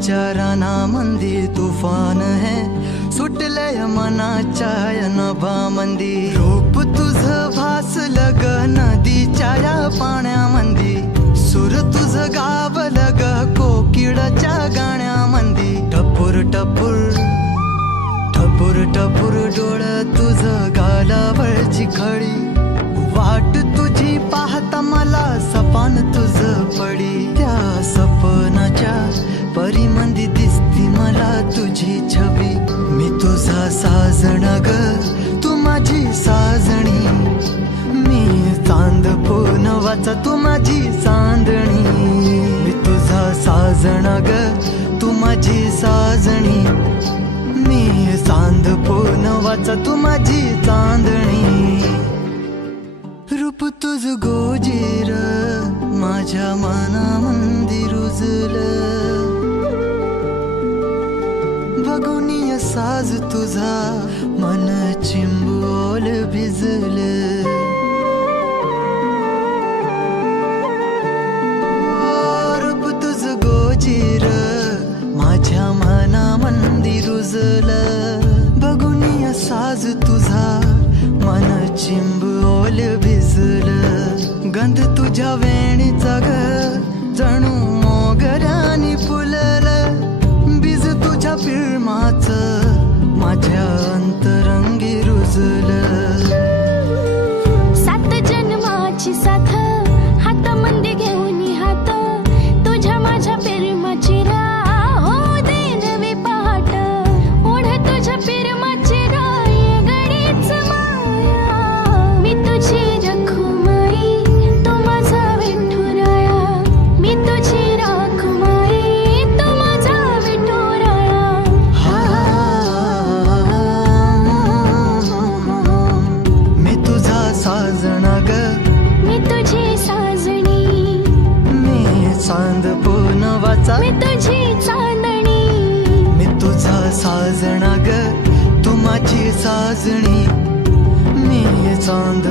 विचाराना मंदी तुफान है सुटलय मनाच्या नभामंदी रूप तुझं भासलं ग नदीच्या या पाण्यामंदी सूर तुझं गावलं ग कोकिळाच्या गाण्यामंदी टपूर टपूर टपूर टपूर डोळं तुझं गालावरची खळी वाट तुझी पाहता मला सपान तुझं पडी त्या सपनाच्या परिमंदी दिसती मला तुझी छबी मी तुझा साजण ग तू माझी साजणी मी चांद पूनवाचा तू माझी चांदणी मी तुझा साजण ग तू माझी साजणी मी चांद पूनवाचा तू माझी चांदणी रूप तुझ गोजीर माझ्या मनामंदी रुजलं बघुनिय साज तुझा मन चिंबोल भिजलं रूप तुझ गोजीर माझ्या मनामंदी रुजलं बघुनिय साज तुझा मन चिंबोल भिजलं गंध तुझ्या वेणीचा ग जणू मोगऱ्यानी फुललं बीज तुझ्या प्रेमाचं माझ्या अंतरंगी रुजलं सात जन्माची साथ हातामध्ये घेऊन हात तुझ्या माझ्या प्रेमाची राह हो दे नवी पहाट ओढ तुझ्या प्रेमाची राह गडीच माया मी तुझी रखुमाई तू माझा विठुराया मी तुझी रखुमाई तू माझा विठुराया मी तुझा साजना ग मी तुझी साजणी मी चांद पूनवाचा मी तुझी चांदणी मी तुझा साजना ग तू माझी साजणी मी चांद